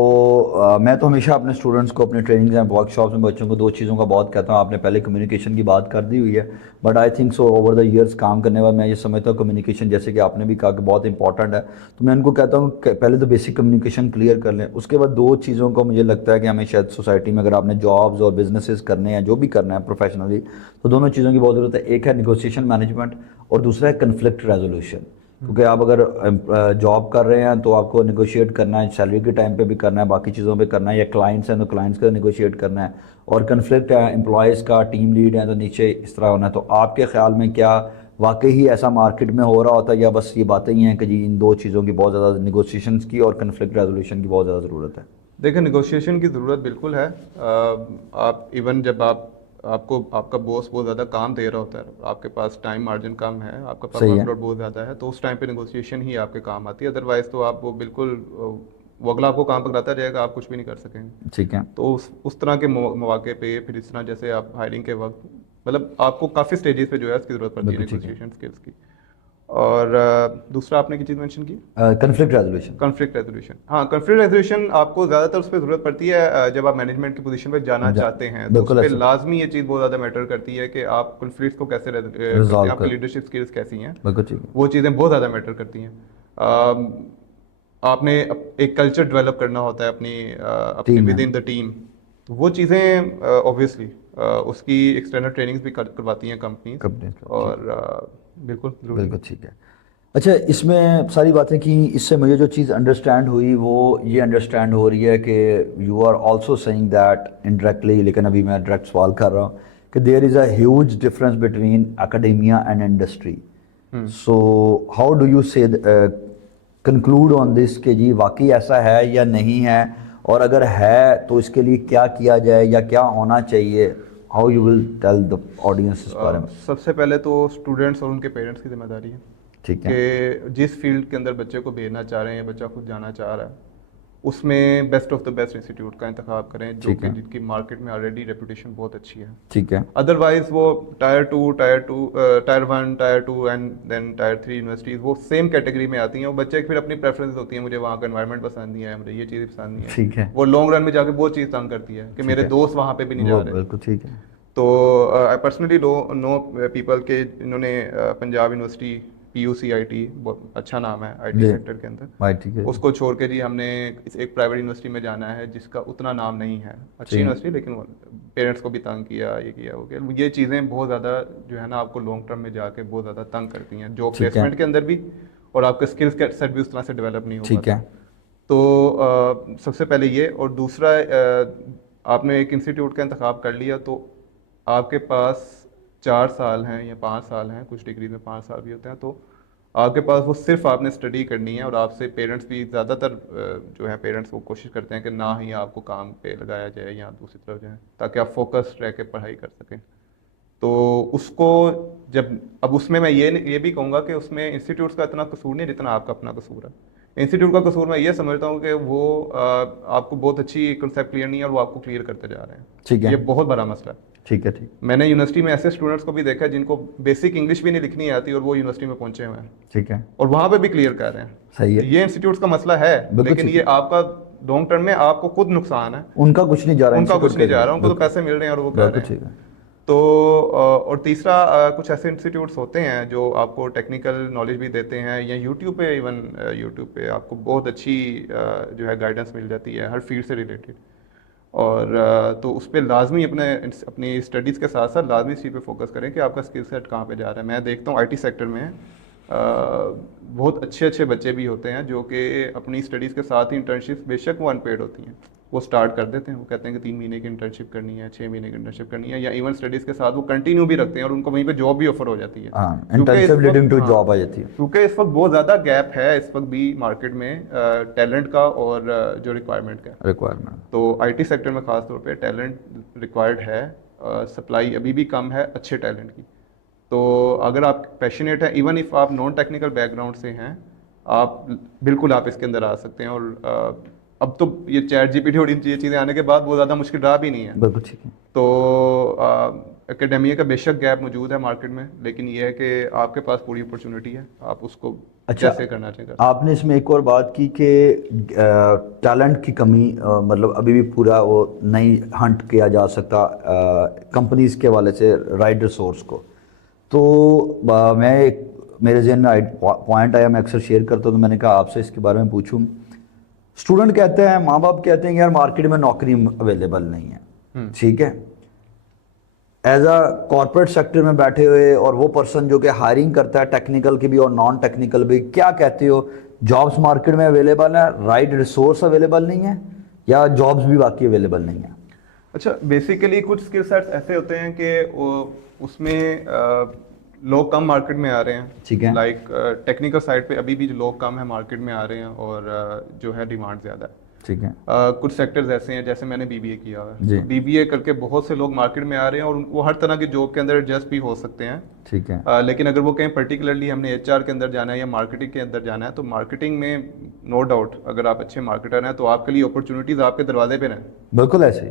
میں تو ہمیشہ اپنے اسٹوڈنٹس کو اپنے ٹریننگز اینڈ ورک شاپس میں بچوں کو 2 چیزوں کا بہت کہتا ہوں. آپ نے پہلے کمیونیکیشن کی بات کر دی ہوئی ہے, but I think so over the years کام کرنے بعد میں یہ سمجھتا ہوں کمیونیکیشن, جیسے کہ آپ نے بھی کہا کہ بہت امپورٹنٹ ہے, تو میں ان کو کہتا ہوں کہ پہلے تو بیسک کمیونیکیشن کلیئر کر لیں. اس کے بعد 2 چیزوں کو مجھے لگتا ہے کہ ہمیں شاید سوسائٹی میں اگر آپ نے جابز اور بزنسز کرنے ہیں, جو بھی کرنا ہے پروفیشنلی, تو دونوں چیزوں کی بہت ضرورت ہے. ایک ہے نیگوشیشن مینجمنٹ اور دوسرا ہے کنفلکٹ ریزولوشن. کیونکہ آپ اگر جاب کر رہے ہیں تو آپ کو نیگوشیٹ کرنا ہے, سیلری کے ٹائم پہ بھی کرنا ہے, باقی چیزوں پہ کرنا ہے, یا کلائنٹس ہیں تو کلائنٹس کا نیگوشیٹ کرنا ہے, اور کنفلکٹ ہے امپلائیز کا, ٹیم لیڈ ہے تو نیچے اس طرح ہونا ہے. تو آپ کے خیال میں کیا واقعی ہی ایسا مارکیٹ میں ہو رہا ہوتا ہے, یا بس یہ باتیں ہی ہیں کہ جی ان 2 چیزوں کی بہت زیادہ نیگوشیشنس کی اور کنفلکٹ ریزولوشن کی بہت زیادہ ضرورت ہے؟ دیکھیں, نیگوشیشن کی ضرورت بالکل ہے. آپ ایون جب آپ کا باس بہت زیادہ کام دے رہا ہوتا ہے, آپ کے پاس ٹائم مارجن کم ہے, آپ کا ورک لوڈ بہت زیادہ ہے, تو اس ٹائم پہ نیگوشیشن ہی آپ کے کام آتی ہے. ادروائز تو آپ وہ بالکل وہ اگلا آپ کو کام پکڑاتا رہے گا, آپ کچھ بھی نہیں کر سکیں گے. ٹھیک ہے. تو اس طرح کے مواقع پہ پھر اس طرح جیسے آپ ہائرنگ کے وقت مطلب آپ کو کافی اسٹیجز پہ جو ہے اس کی ضرورت پڑتی ہے نیگوشیشن اسکلس کی. اور دوسرا آپ نے کیا چیز مینشن کی؟ Conflict resolution. Conflict resolution. ہاں کنفلکٹ ریزولوشن آپ کو زیادہ تر اس پہ ضرورت پڑتی ہے جب آپ مینجمنٹ کی پوزیشن پہ جانا چاہتے ہیں, تو اس پہ لازمی یہ چیز بہت زیادہ میٹر کرتی ہے کہ آپ کنفلکٹ کو کیسے کرتے ہیں, آپ کی لیڈرشپ اسکلس کیسی ہیں, وہ چیزیں بہت زیادہ میٹر کرتی ہیں. آپ نے ایک کلچر ڈیولپ کرنا ہوتا ہے اپنی ود ان دا ٹیم, تو وہ چیزیں اوبویسلی اس کی ایکسٹرنل ٹریننگز بھی کرواتی ہیں کمپنیز. اور بالکل بالکل ٹھیک ہے. اچھا اس میں ساری باتیں کی, اس سے مجھے جو چیز انڈرسٹینڈ ہوئی وہ یہ انڈرسٹینڈ ہو رہی ہے کہ you are also seeing that indirectly, لیکن ابھی میں ڈائریکٹ سوال کر رہا ہوں کہ there is a huge difference between academia and industry. So how do you say conclude on this کہ جی واقعی ایسا ہے یا نہیں ہے, اور اگر ہے تو اس کے لیے کیا کیا جائے یا کیا ہونا چاہیے؟ How you will tell the audience اس بارے میں؟ سب سے پہلے تو اسٹوڈنٹس اور ان کے پیرنٹس کی ذمہ داری ہے کہ جس فیلڈ کے اندر بچے کو بھیجنا چاہ رہے ہیں یا بچہ خود جانا چاہ رہا ہے اس میں best of the best institute کا انتخاب کریں جو کہ جن کی مارکیٹ میں آلریڈی ریپوٹیشن بہت اچھی ہے. ٹھیک ہے. ادروائز وہ tier 1, tier 2 and then tier 3 universities وہ سیم کیٹیگری میں آتی ہیں. وہ بچے کی پھر اپنی پریفرنس ہوتی ہیں, مجھے وہاں کا انوائرمنٹ پسند نہیں ہے, مجھے یہ چیز پسند نہیں ہے. ٹھیک ہے. وہ لانگ رن میں جا کے وہ چیز تنگ کرتی ہے کہ میرے دوست وہاں پہ بھی نہیں جا رہے. بالکل ٹھیک ہے. تو آئی پرسنلی نو پیپل کہ انہوں نے پنجاب یونیورسٹی PUCIT بہت اچھا نام ہے IT سیکٹر کے اندر, اس کو چھوڑ کے جی ہم نے ایک پرائیویٹ یونیورسٹی میں جانا ہے جس کا اتنا نام نہیں ہے, اچھی یونیورسٹی لیکن پیرنٹس کو بھی تنگ کیا, یہ کیا وہ کیا. یہ چیزیں بہت زیادہ جو ہے نا آپ کو لانگ ٹرم میں جا کے بہت زیادہ تنگ کرتی ہیں, جو پلیسمنٹ کے اندر بھی, اور آپ کے اسکلس کا سیٹ بھی اس طرح سے ڈیولپ نہیں ہوگا. تو سب سے پہلے یہ, اور دوسرا آپ نے ایک انسٹیٹیوٹ کا انتخاب کر لیا تو آپ کے پاس 4 سال ہیں یا 5 سال ہیں, کچھ ڈگری میں 5 سال بھی ہوتے ہیں, تو آپ کے پاس وہ صرف آپ نے اسٹڈی کرنی ہے. اور آپ سے پیرنٹس بھی زیادہ تر جو ہے پیرنٹس وہ کوشش کرتے ہیں کہ نہ ہی آپ کو کام پہ لگایا جائے یا دوسری طرف جائیں, تاکہ آپ فوکس رہ کے پڑھائی کر سکیں. تو اس کو جب اب اس میں یہ بھی کہوں گا کہ اس میں انسٹیٹیوٹس کا اتنا قصور نہیں جتنا آپ کا اپنا قصور ہے. انسٹیٹیوٹ کا قصور میں یہ سمجھتا ہوں کہ وہ آپ کو بہت اچھی کنسیپٹ کلیئر نہیں ہے اور وہ آپ کو کلیئر کرتے جا رہے ہیں. ٹھیک ہے, یہ بہت بڑا مسئلہ ہے. ٹھیک ہے. میں نے یونیورسٹی میں ایسے اسٹوڈنٹس کو بھی دیکھا جن کو بیسک انگلش بھی نہیں لکھنی آتی اور وہ یونیورسٹی میں پہنچے ہوئے ہیں. ٹھیک ہے. اور وہاں پہ بھی کلیئر کر رہے ہیں. صحیح ہے. یہ انسٹیٹیوٹس کا مسئلہ ہے, لیکن یہ آپ کا لانگ ٹرم میں آپ کو خود نقصان ہے. ان کا کچھ نہیں جا رہا, ان کو تو پیسے مل رہے ہیں اور وہ کر رہے ہیں. تو اور تیسرا کچھ ایسے انسٹیٹیوٹس ہوتے ہیں جو آپ کو ٹیکنیکل نالج بھی دیتے ہیں, یا یوٹیوب پہ, ایون یوٹیوب پہ آپ کو بہت اچھی جو ہے گائیڈنس مل جاتی ہے ہر فیلڈ سے ریلیٹڈ. اور تو اس پہ لازمی اپنی اسٹڈیز کے ساتھ ساتھ لازمی اس چیز پہ فوکس کریں کہ آپ کا اسکل سیٹ کہاں پہ جا رہا ہے. میں دیکھتا ہوں IT سیکٹر میں بہت اچھے بچے بھی ہوتے ہیں جو کہ اپنی اسٹڈیز کے ساتھ ہی انٹرنشپ, بے شک وہ ان پیڈ ہوتی ہیں, وہ اسٹارٹ کر دیتے ہیں. وہ کہتے ہیں کہ 3 مہینے کی انٹرنشپ کرنی ہے, 6 مہینے کی انٹرنشپ کرنی ہے, یا ایون اسٹڈیز کے ساتھ وہ کنٹینیو بھی رکھتے ہیں اور ان کو وہیں پہ جاب بھی آفر ہو جاتی ہے. انٹرنشپ لیڈنگ ٹو جاب آ جاتی ہے. کیونکہ اس وقت بہت زیادہ گیپ ہے اس وقت بھی مارکیٹ میں ٹیلنٹ کا اور جو ریکوائرمنٹ کا. تو IT سیکٹر میں خاص طور پہ ٹیلنٹ ریکوائرڈ ہے, سپلائی ابھی بھی کم ہے اچھے ٹیلنٹ کی. تو اگر آپ پیشنیٹ ہیں, ایون اف آپ نان ٹیکنیکل بیک گراؤنڈ سے ہیں, بالکل آپ اس کے اندر آ سکتے ہیں. اور اب تو یہ چیٹ GPT اور یہ چیزیں آنے کے بعد بہت زیادہ مشکل رہا بھی نہیں ہے. بالکل ٹھیک ہے. تو اکیڈیمیا کا بے شک گیپ موجود ہے مارکیٹ میں, لیکن یہ ہے کہ آپ کے پاس پوری اپرچونٹی ہے, آپ اس کو کیسے کرنا چاہیے. آپ نے اس میں ایک اور بات کی کہ ٹیلنٹ کی کمی, مطلب ابھی بھی پورا وہ نہیں ہنٹ کیا جا سکتا کمپنیز کے حوالے سے رائٹ ریسورس کو. تو میں میرے ذہن میں پوائنٹ آیا, میں اکثر شیئر کرتا ہوں, تو میں نے کہا آپ سے اس کے بارے میں پوچھوں. اسٹوڈنٹ کہتے ہیں, ماں باپ کہتے ہیں کہ یار مارکیٹ میں نوکری اویلیبل نہیں ہے. ٹھیک ہے. ایز اے کارپوریٹ سیکٹر میں بیٹھے ہوئے اور وہ پرسن جو کہ ہائرنگ کرتا ہے ٹیکنیکل کی بھی اور نان ٹیکنیکل بھی, کیا کہتے ہو, جابس مارکیٹ میں اویلیبل ہیں, رائٹ ریسورس اویلیبل نہیں ہے, یا جابس بھی واقعی اویلیبل نہیں ہیں؟ اچھا, بیسیکلی کچھ اسکل سیٹس ایسے ہوتے ہیں کہ اس میں لوگ کم مارکیٹ میں آ رہے ہیں. ٹھیک ہے. لائک ٹیکنیکل سائڈ پہ ابھی بھی لوگ کم ہیں مارکیٹ میں آ رہے ہیں, اور جو ہے ڈیمانڈ زیادہ ہے. ٹھیک ہے. کچھ سیکٹرز ایسے ہیں, جیسے میں نے BBA کیا ہوا ہے, BBA کر کے بہت سے لوگ مارکیٹ میں آ رہے ہیں اور وہ ہر طرح کی جاب کے اندر ایڈجسٹ بھی ہو سکتے ہیں. ٹھیک ہے. لیکن اگر وہ کہیں پرٹیکولرلی ہم نے HR کے اندر جانا ہے یا مارکیٹنگ کے اندر جانا ہے, تو مارکیٹنگ میں نو ڈاؤٹ اگر آپ اچھے مارکیٹر ہیں تو آپ کے لیے اپرچونیٹیز آپ کے دروازے پہ ہیں. بالکل ایسے ہی.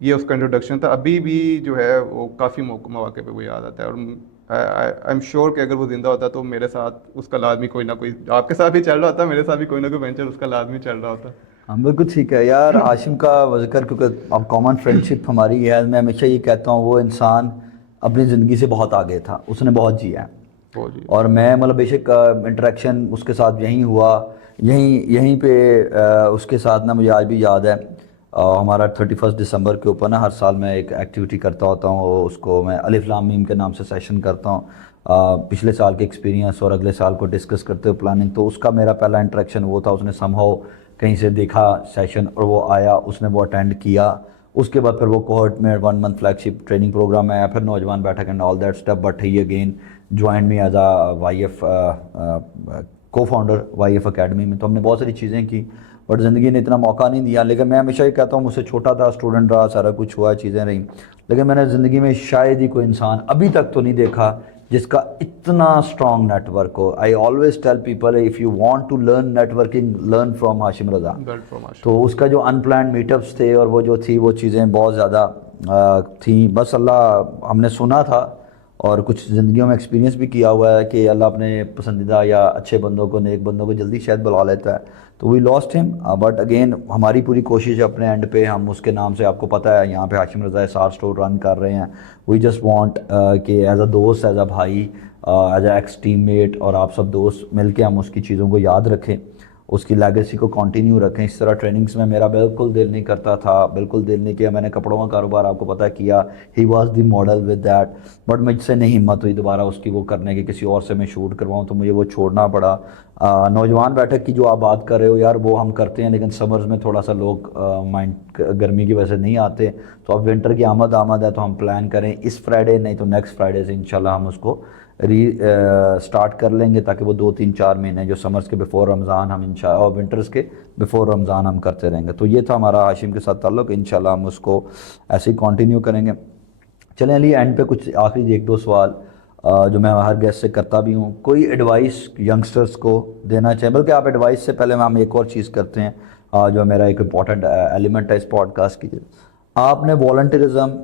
یہ اس کا انٹروڈکشن تھا. ابھی بھی جو ہے وہ کافی مواقع پہ وہ یاد آتا ہے, اور آئی ایم شیور کہ اگر وہ زندہ ہوتا تو میرے ساتھ اس کا لازمی کوئی نہ کوئی, آپ کے ساتھ بھی چل رہا ہوتا, میرے ساتھ بھی کوئی نہ کوئی وینچر اس کا لازمی چل رہا ہوتا. ہاں بالکل ٹھیک ہے یار. ہاشم کا ذکر کیونکہ اب کامن فرینڈشپ ہماری ہے, میں ہمیشہ یہ کہتا ہوں وہ انسان اپنی زندگی سے بہت آگے تھا, اس نے بہت جیا ہے. اور میں مطلب بے شک انٹریکشن اس کے ساتھ یہیں ہوا, یہیں پہ اس کے ساتھ نا مجھے آج بھی یاد ہے ہمارا 31 دسمبر کے اوپر نا ہر سال میں ایک ایکٹیویٹی کرتا ہوتا ہوں, اس کو میں الف لام میم کے نام سے سیشن کرتا ہوں, پچھلے سال کے ایکسپیرینس اور اگلے سال کو ڈسکس کرتے ہوئے پلاننگ. تو اس کا میرا پہلا انٹریکشن وہ تھا, اس نے سم ہاؤ کہیں سے دیکھا سیشن اور وہ آیا, اس نے وہ اٹینڈ کیا. اس کے بعد پھر وہ کوہورٹ میں 1 month flagship training program میں آیا, پھر نوجوان بیٹھک and all that stuff. But he again join me as a Y F co founder Y F academy میں. تو ہم نے بہت ساری چیزیں کی, بٹ زندگی نے اتنا موقع نہیں دیا. لیکن میں ہمیشہ یہ کہتا ہوں مجھ سے چھوٹا تھا, اسٹوڈنٹ رہا, سارا کچھ ہوا, چیزیں رہیں, لیکن میں نے زندگی میں شاید ہی کوئی انسان ابھی تک تو نہیں دیکھا جس کا اتنا اسٹرانگ نیٹ ورک ہو. I always tell people if you want to learn networking learn from Hashim Raza. تو اس کا جو ان پلانڈ میٹ اپس تھے اور وہ جو تھی وہ چیزیں بہت زیادہ تھیں. بس اللہ ہم نے سنا تھا اور کچھ زندگیوں میں ایکسپیرینس بھی کیا ہوا ہے کہ اللہ اپنے پسندیدہ یا اچھے بندوں کو, نیک بندوں کو جلدی شاید بلا لیتا ہے. تو وی لاسٹ ہم, بٹ اگین ہماری پوری کوشش ہے اپنے اینڈ پہ, ہم اس کے نام سے آپ کو پتہ ہے یہاں پہ ہاشم رضا اسار اسٹور رن کر رہے ہیں. وی جسٹ وانٹ کہ ایز اے دوست, ایز اے بھائی, as a ex team mate اور آپ سب دوست مل کے ہم اس کی چیزوں کو یاد رکھیں, اس کی لیگیسی کو کنٹینیو رکھیں. اس طرح ٹریننگز میں میرا بالکل دل نہیں کرتا تھا, بالکل دل نہیں کیا. میں نے کپڑوں کا کاروبار آپ کو پتہ کیا, he was the model with that, but مجھ سے نہیں ہمت ہوئی دوبارہ اس کی وہ کرنے کی, کسی اور سے میں شوٹ کرواؤں, تو مجھے وہ چھوڑنا پڑا. نوجوان بیٹھک کی جو آپ بات کر رہے ہو یار, وہ ہم کرتے ہیں لیکن سمرز میں تھوڑا سا لوگ مائنڈ گرمی کی وجہ سے نہیں آتے. تو اب ونٹر کی آمد ہے, تو ہم پلان کریں اس فرائیڈے نہیں تو نیکسٹ فرائیڈے سے انشاءاللہ ہم اس کو سٹارٹ کر لیں گے, تاکہ وہ 2-3-4 مہینے جو سمرز کے بیفور رمضان ہم انشاءاللہ اور ونٹرز کے بیفور رمضان ہم کرتے رہیں گے. تو یہ تھا ہمارا ہاشم کے ساتھ تعلق. انشاءاللہ ہم اس کو ایسے ہی کنٹینیو کریں گے. چلیں علی, اینڈ پہ کچھ آخری 1-2 سوال جو میں ہر گیسٹ سے کرتا بھی ہوں. کوئی ایڈوائس ینگسٹرز کو دینا چاہیں, بلکہ آپ ایڈوائس سے پہلے ہم ایک اور چیز کرتے ہیں جو میرا ایک امپورٹنٹ ایلیمنٹ ہے اس پوڈ کاسٹ کی. آپ نے والنٹیرزم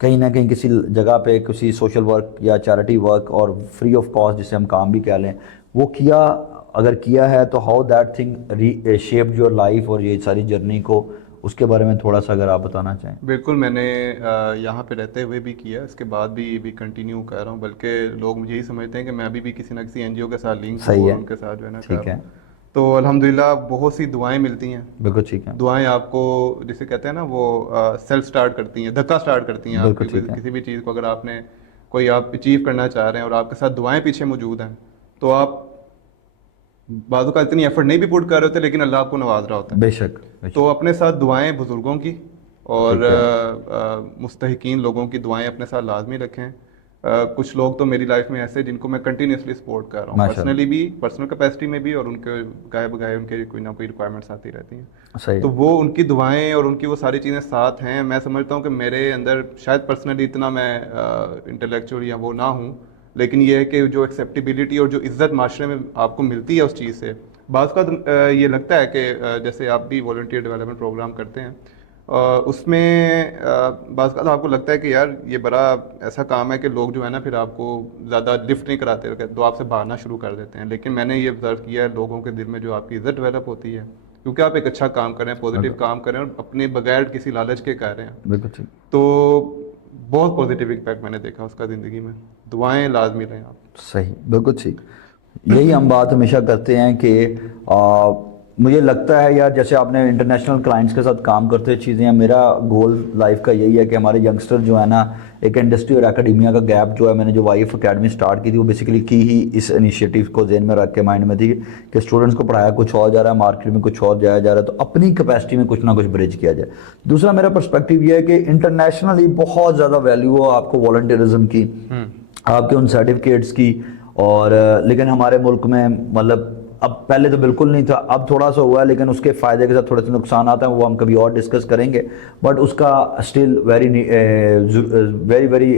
کہیں نہ کہیں کسی جگہ پہ کسی سوشل ورک یا چیریٹی ورک اور فری آف کاسٹ جسے ہم کام بھی کہہ لیں, وہ کیا, اگر کیا ہے تو how that thing shaped your life اور یہ ساری جرنی کو, اس کے بارے میں تھوڑا سا اگر آپ بتانا چاہیں. بالکل, میں نے یہاں پہ رہتے ہوئے بھی کیا, اس کے بعد بھی کنٹینیو کر رہا ہوں. بلکہ لوگ مجھے یہی سمجھتے ہیں کہ میں ابھی بھی کسی نہ کسی این جی او کے ساتھ لنک ہوں, ان کے ساتھ جو ہے نا. ٹھیک ہے, تو الحمدللہ بہت سی دعائیں ملتی ہیں. بالکل ٹھیک ہے. دعائیں آپ کو جسے کہتے ہیں نا وہ سیلف سٹارٹ کرتی ہیں, دھکا سٹارٹ کرتی ہیں آپ کی کسی بھی چیز کو. اگر آپ نے کوئی آپ اچیو کرنا چاہ رہے ہیں اور آپ کے ساتھ دعائیں پیچھے موجود ہیں, تو آپ بعض اوقات اتنی ایفرٹ نہیں بھی پٹ کر رہے ہوتے, لیکن اللہ آپ کو نواز رہا ہوتا ہے. بے شک. تو اپنے ساتھ دعائیں بزرگوں کی اور مستحقین لوگوں کی دعائیں اپنے ساتھ لازمی رکھیں. کچھ لوگ تو میری لائف میں ایسے جن کو میں کنٹینیوسلی سپورٹ کر رہا ہوں, پرسنلی بھی, پرسنل کیپیسٹی میں بھی, اور ان کے گائے بگائے ان کے کوئی نہ کوئی ریکوائرمنٹس آتی رہتی ہیں. تو وہ ان کی دعائیں اور ان کی وہ ساری چیزیں ساتھ ہیں. میں سمجھتا ہوں کہ میرے اندر شاید پرسنلی اتنا میں انٹلیکچوئل یا وہ نہ ہوں, لیکن یہ ہے کہ جو ایکسیپٹیبلٹی اور جو عزت معاشرے میں آپ کو ملتی ہے اس چیز سے, بعض کا یہ لگتا ہے کہ جیسے آپ بھی والنٹیئر ڈیولپمنٹ پروگرام کرتے ہیں, اس میں بعض کا آپ کو لگتا ہے کہ یار یہ بڑا ایسا کام ہے کہ لوگ جو ہے نا پھر آپ کو زیادہ لفٹ نہیں کراتے, تو آپ سے بھاگنا شروع کر دیتے ہیں. لیکن میں نے یہ آبزرو کیا ہے لوگوں کے دل میں جو آپ کی عزت ڈیولپ ہوتی ہے, کیونکہ آپ ایک اچھا کام کریں, پازیٹیو کام کریں, اور اپنے بغیر کسی لالچ کے کر رہے ہیں. بالکل, تو بہت پازیٹیو امپیکٹ میں نے دیکھا اس کا زندگی میں. دعائیں لازمی رہیں آپ. صحیح, بالکل ٹھیک. یہی ہم بات ہمیشہ کرتے ہیں کہ مجھے لگتا ہے یار جیسے آپ نے انٹرنیشنل کلائنٹس کے ساتھ کام کرتے چیزیں ہیں, میرا گول لائف کا یہی ہے کہ ہمارے ینگسٹر جو ہے نا, ایک انڈسٹری اور اکیڈیمیا کا گیپ جو ہے, میں نے جو وائی ایف اکیڈمی سٹارٹ کی تھی وہ بیسیکلی کی ہی اس انیشیٹو کو ذہن میں رکھ کے مائنڈ میں تھی کہ اسٹوڈنٹس کو پڑھایا کچھ اور جا رہا ہے, مارکیٹ میں کچھ اور جایا جا رہا ہے, تو اپنی کیپیسٹی میں کچھ نہ کچھ برج کیا جائے. دوسرا میرا پرسپیکٹیو یہ ہے کہ انٹرنیشنلی بہت زیادہ ویلیو ہو آپ کو والنٹیرزم کی, آپ کے ان سرٹیفکیٹس کی, اور لیکن ہمارے ملک میں مطلب اب پہلے تو بالکل نہیں تھا, اب تھوڑا سا ہوا ہے, لیکن اس کے فائدے کے ساتھ تھوڑے سے نقصانات ہیں, وہ ہم کبھی اور ڈسکس کریں گے. بٹ اس کا still very very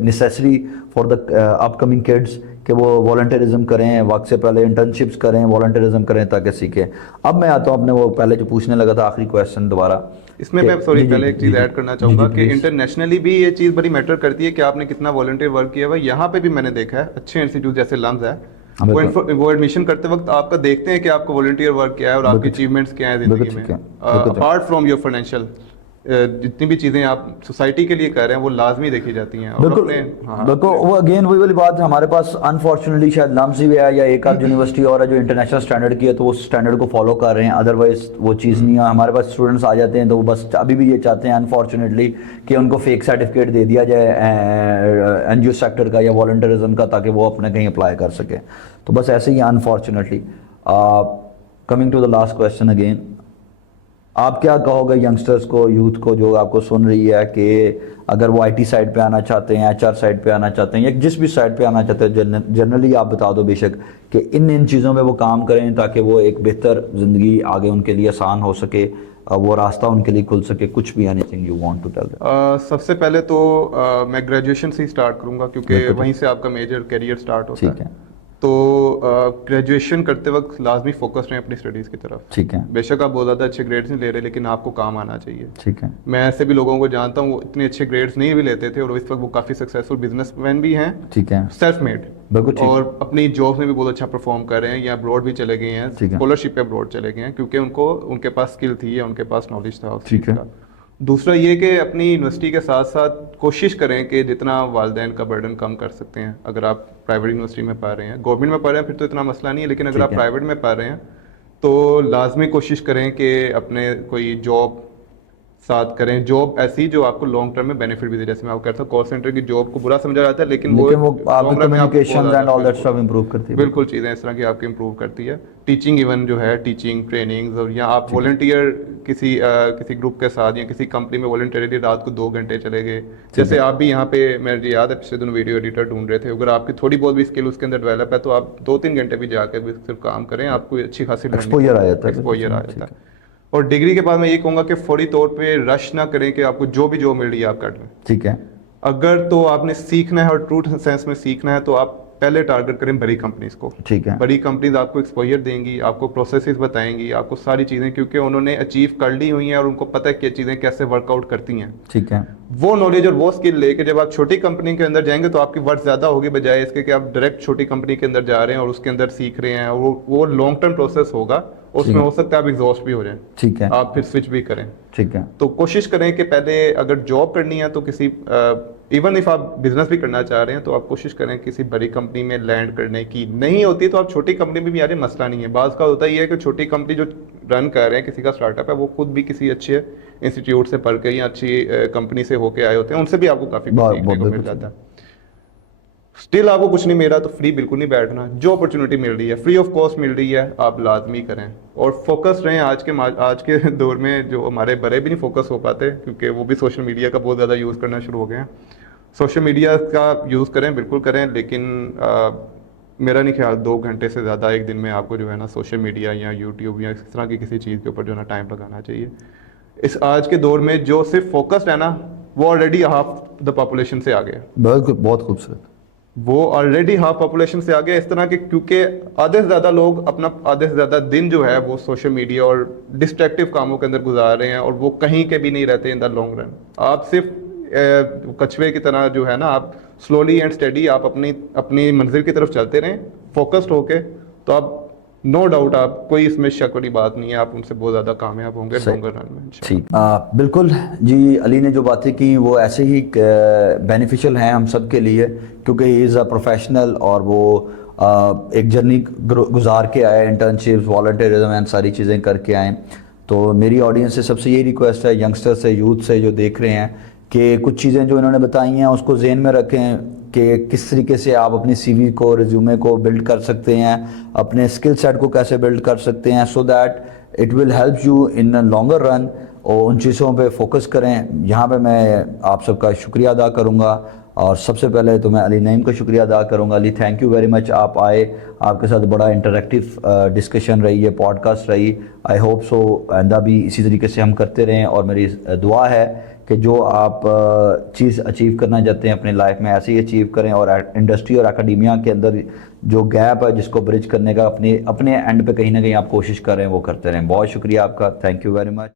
necessary for the up coming kids کہ وہ والنٹیرزم کریں, وقت سے پہلے انٹرنشپس کریں, والنٹیرزم کریں تاکہ سیکھیں. اب میں آتا ہوں اپنے وہ پہلے جو پوچھنے لگا تھا آخری کویشچن دوبارہ. اس میں سوری پہلے ایک چیز ایڈ کرنا چاہوں گا کہ انٹرنیشنلی بھی یہ چیز بڑی میٹر کرتی ہے کہ آپ نے کتنا والنٹیئر ورک کیا ہوا ہے. یہاں پہ بھی میں نے دیکھا ہے اچھے انسٹیٹیوٹ جیسے لمز ہے, وہ ایڈمیشن کرتے وقت آپ کا دیکھتے ہیں کہ آپ کو والنٹیئر ورک کیا ہے اور آپ کی اچیومنٹس کیا ہیں زندگی میں, اپارٹ فرام یور فائنینشیل جتنی بھی چیزیں آپ سوسائٹی کے لیے کر رہے ہیں وہ لازمی دیکھی جاتی ہیں. بالکل وہ اگین وہی والی بات, ہمارے پاس انفارچونیٹلی شاید لمز ہی ہے یا ایک آدھ یونیورسٹی اور ہے جو انٹرنیشنل اسٹینڈرڈ کی ہے تو وہ اسٹینڈرڈ کو فالو کر رہے ہیں, ادروائز وہ چیز نہیں ہے. ہمارے پاس اسٹوڈنٹس آ جاتے ہیں تو وہ بس ابھی بھی یہ چاہتے ہیں انفارچونیٹلی کہ ان کو فیک سرٹیفکیٹ دے دیا جائے این جی او سیکٹر کا یا والنٹیرزم کا تاکہ وہ اپنے کہیں اپلائی کر سکیں. تو بس ایسے ہی unfortunately. Coming to the last question again, آپ کیا کہو گے ینگسٹرز کو, یوتھ کو جو آپ کو سن رہی ہے کہ اگر وہ آئی ٹی سائڈ پہ آنا چاہتے ہیں, ایچ آر سائڈ پہ آنا چاہتے ہیں یا جس بھی سائڈ پہ آنا چاہتے ہیں, جنرلی آپ بتا دو بے شک کہ ان چیزوں پہ وہ کام کریں تاکہ وہ ایک بہتر زندگی آگے ان کے لیے آسان ہو سکے, وہ راستہ ان کے لیے کھل سکے. کچھ بھی anything you want to tell. سب سے پہلے تو میں گریجویشن سے ہی اسٹارٹ کروں گا کیونکہ وہیں سے آپ کا میجر کیریئر اسٹارٹ ہوتا ہے. تو گریجویشن کرتے وقت لازمی فوکس رہیں اپنی اسٹڈیز کی طرف. ٹھیک ہے, بے شک آپ بہت زیادہ اچھے گریڈس نہیں لے رہے لیکن آپ کو کام آنا چاہیے. ٹھیک ہے, میں ایسے بھی لوگوں کو جانتا ہوں وہ اتنے اچھے گریڈس نہیں بھی لیتے تھے اور اس وقت وہ کافی سکسیزفل بزنس مین بھی ہیں. ٹھیک ہے, سیلف میڈ, بالکل, اور اپنی جاب میں بھی بہت اچھا پرفارم کر رہے ہیں یا ابراڈ بھی چلے گئے ہیں, اسکالرشپ پہ ابراڈ چلے گئے ہیں کیونکہ ان کے پاس اسکل تھی یا ان کے پاس نالج تھا اس چیز کا. دوسرا یہ کہ اپنی یونیورسٹی کے ساتھ ساتھ کوشش کریں کہ جتنا والدین کا برڈن کم کر سکتے ہیں. اگر آپ پرائیویٹ یونیورسٹی میں پڑھ رہے ہیں, گورنمنٹ میں پڑھ رہے ہیں پھر تو اتنا مسئلہ نہیں ہے, لیکن اگر آپ پرائیویٹ میں پڑھ رہے ہیں تو لازمی کوشش کریں کہ اپنے کوئی جاب ساتھ کریں, جاب ایسی جو آپ کو لانگ ٹرم میں بینیفٹ بھی دے. جیسے میں آپ کہتا ہوں کال سینٹر کی جاب کو برا سمجھا جاتا ہے لیکن وہ communication and all that stuff improve کرتی ہے. بالکل چیزیں اس طرح کی آپ کی امپروو کرتی ہے. ٹیچنگ ایون جو ہے, ٹیچنگ ٹریننگز, اور یا آپ والنٹیئر کسی گروپ کے ساتھ یا کسی کمپنی میں والنٹیئرلی رات کو 2 گھنٹے چلے گئے. جیسے آپ بھی یہاں پہ, مجھے یاد ہے پچھلے دن ویڈیو ایڈیٹر ڈھونڈ رہے تھے, اگر آپ کی تھوڑی بہت بھی اسکل اس کے اندر ڈیولپ ہے تو آپ 2-3 گھنٹے بھی جا کے بھی صرف کام کریں, آپ کو اچھی خاصی ایکسپوجر آ جاتا ہے. اور ڈگری کے بعد میں یہ کہوں گا کہ فوری طور پہ رش نہ کریں کہ آپ کو جو بھی مل رہی ہے آپ کر لیں. ٹھیک ہے, اگر تو آپ نے سیکھنا ہے اور ٹرو سینس میں سیکھنا ہے تو آپ پہلے ٹارگٹ کریں بڑی کمپنیز کو. ٹھیک ہے, بڑی کمپنیز آپ کو ایکسپوجر دیں گی, آپ کو پروسیسز بتائیں گی, آپ کو ساری چیزیں, کیونکہ انہوں نے اچیو کر لی ہوئی ہیں اور ان کو پتہ ہے کہ چیزیں کیسے ورک آؤٹ کرتی ہیں. ٹھیک ہے, وہ نالج اور وہ اسکل لے کے جب آپ چھوٹی کمپنی کے اندر جائیں گے تو آپ کی ورک زیادہ ہوگی بجائے اس کے کہ آپ ڈائریکٹ چھوٹی کمپنی کے اندر جا رہے ہیں اور اس کے اندر سیکھ رہے ہیں. وہ لانگ ٹرم پروسیس ہوگا, اس میں ہو سکتا ہے آپ ایگزاسٹ بھی ہو جائیں. ٹھیک ہے, آپ پھر سوئچ بھی کریں. ٹھیک ہے, تو کوشش کریں کہ پہلے اگر جاب کرنی ہے تو کسی ایون اف آپ بزنس بھی کرنا چاہ رہے ہیں تو آپ کوشش کریں کسی بڑی کمپنی میں لینڈ کرنے کی. نہیں ہوتی تو آپ چھوٹی کمپنی میں بھی آ جائیں, مسئلہ نہیں ہے. بعض کا ہوتا ہی ہے کہ چھوٹی کمپنی جو رن کر رہے ہیں, کسی کا اسٹارٹ اپ ہے, وہ خود بھی کسی اچھے انسٹیٹیوٹ سے پڑھ کے یا اچھی کمپنی سے ہو کے آئے ہوتے ہیں, ان سے بھی آپ کو کافی سیکھنے کو مل جاتا ہے. اسٹل آپ کو کچھ نہیں مل رہا تو فری بالکل نہیں بیٹھنا. جو اپرچونیٹی مل رہی ہے, فری آف کاسٹ مل رہی ہے, آپ لازمی کریں اور فوکس رہیں. آج کے دور میں جو ہمارے بڑے بھی نہیں فوکس ہو پاتے کیونکہ وہ بھی سوشل میڈیا کا بہت زیادہ یوز کرنا شروع ہو گئے ہیں. سوشل میڈیا کا یوز کریں, بالکل کریں, لیکن میرا نہیں خیال 2 گھنٹے سے زیادہ ایک دن میں آپ کو جو ہے نا سوشل میڈیا یا یوٹیوب یا اس طرح کی کسی چیز کے اوپر جو ہے نا ٹائم لگانا چاہیے. اس آج کے دور میں جو صرف فوکسڈ ہے نا وہ آلریڈی ہاف دا پاپولیشن سے آگے. بہت خوبصورت, وہ آلریڈی ہاف پاپولیشن سے آگے. اس طرح کے کیونکہ آدھے سے زیادہ لوگ اپنا آدھے سے زیادہ دن جو ہے وہ سوشل میڈیا اور ڈسٹریکٹیو کاموں کے اندر گزار رہے ہیں اور وہ کہیں کے بھی نہیں رہتے ان دا لانگ رن. آپ صرف کچھوے کی طرح جو ہے نا آپ سلولی اینڈ اسٹڈی آپ اپنی منزل کی طرف چلتے رہیں فوکسڈ ہو کے, تو آپ نو ڈاؤٹ آپ کوئی اس میں شک والی بات نہیں ہے, آپ ان سے بہت زیادہ کامیاب ہوں گے لانگ رن میں. ٹھیک, بالکل جی. علی نے جو باتیں کی وہ ایسے ہی بینیفیشل ہیں ہم سب کے لیے کیونکہ ہی از اے پروفیشنل اور وہ ایک جرنی گزار کے آئے, انٹرنشپس, والنٹیرزم اینڈ ساری چیزیں کر کے آئیں. تو میری آڈینس سے سب سے یہی ریکویسٹ ہے, ینگسٹر سے, یوتھ سے جو دیکھ رہے ہیں, کہ کچھ چیزیں جو انہوں نے بتائی ہیں اس کو ذہن میں رکھیں کہ کس طریقے سے آپ اپنی سی وی کو, ریزیومے کو بلڈ کر سکتے ہیں, اپنے اسکل سیٹ کو کیسے بلڈ کر سکتے ہیں, so that it will help you in longer run. اور ان چیزوں پہ فوکس کریں. یہاں پہ میں آپ سب کا شکریہ ادا کروں گا, اور سب سے پہلے تو میں علی نعیم کا شکریہ ادا کروں گا. علی تھینک یو ویری مچ, آپ آئے, آپ کے ساتھ بڑا انٹریکٹیو ڈسکشن رہی ہے, پوڈ کاسٹ رہی. آئی ہوپ سو آئندہ بھی اسی طریقے سے ہم کرتے رہیں, اور میری دعا ہے کہ جو آپ چیز اچیو کرنا چاہتے ہیں اپنی لائف میں ایسے ہی اچیو کریں, اور انڈسٹری اور اکیڈیمیا کے اندر جو گیپ ہے جس کو برج کرنے کا اپنے اینڈ پہ کہیں نہ کہیں آپ کوشش کر رہے ہیں وہ کرتے رہیں. بہت شکریہ آپ کا, تھینک یو ویری مچ.